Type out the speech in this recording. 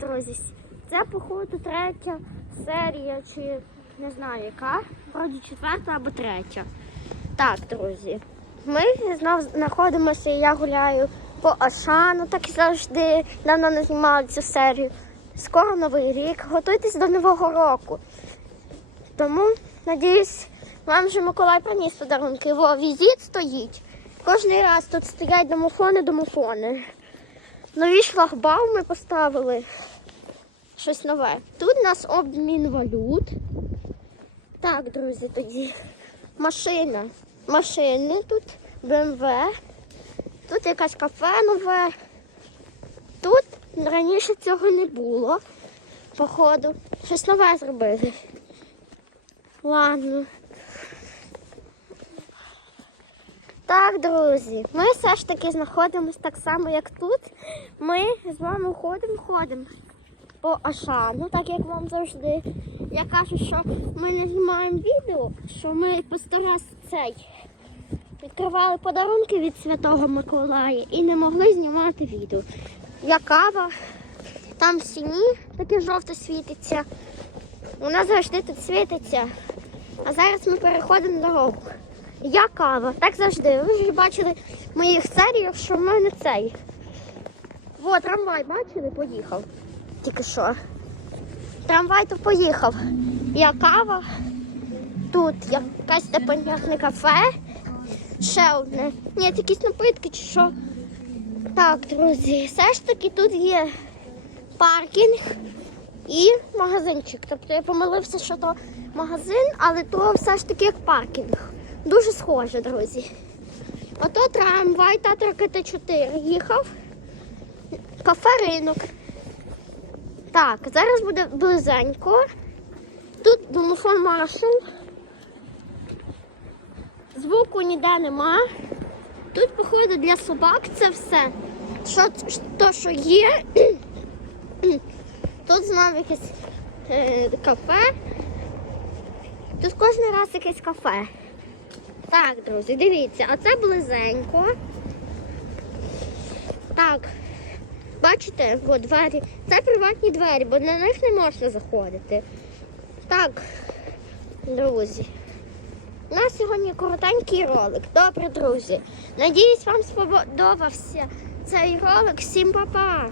друзі, це походу третя серія, чи не знаю яка, вроді четверта або третя. Так, друзі. Ми знов знаходимося, я гуляю по Ашану, так і завжди давно не знімала цю серію. Скоро новий рік, готуйтесь до Нового року. Тому, надіюсь, вам вже Миколай приніс подарунки. Во, візит стоїть. Кожний раз тут стоять домофони, домофони. Нові шлагбауми поставили. Щось нове. Тут у нас обмін валют. Так, друзі, тоді. Машина. Машини тут, БМВ. Тут якась кафе нове. Тут раніше цього не було. Походу. Щось нове зробили. Ладно. Так, друзі, ми все ж таки знаходимося так само, як тут. Ми з вами ходимо, ходимо по Ашану, так як вам завжди. Я кажу, що ми не знімаємо відео, що ми по раз цей відкривали подарунки від Святого Миколая і не могли знімати відео. Я кава, там в стіні таке жовте світиться. Вона завжди тут світиться. А зараз ми переходимо дорогу. Я кава, так завжди. Ви вже бачили в моїх серіях, що в мене цей. О, трамвай, бачили, поїхав. Тільки що. Трамвай то поїхав. Я кава. Тут якась непонятне кафе. Ще одне. Ні, це якісь напитки чи що. Так, друзі, все ж таки тут є паркінг і магазинчик. Тобто я помилився, що то магазин, але то все ж таки як паркінг. Дуже схоже, друзі. Ото трамвай Татра КТ-4 їхав. Кафе ринок. Так, зараз буде близенько. Тут домофон Маршал. Звуку ніде нема. Тут, походу, для собак це все. Що, то, що є. Тут знову якесь е, кафе. Тут кожен раз якесь кафе. Так, друзі, дивіться, а це близенько. Так, бачите, о, двері. Це приватні двері, бо на них не можна заходити. Так, друзі. У нас сьогодні коротенький ролик. Добре, друзі. Надіюсь, вам сподобався цей ролик. Всім па-па!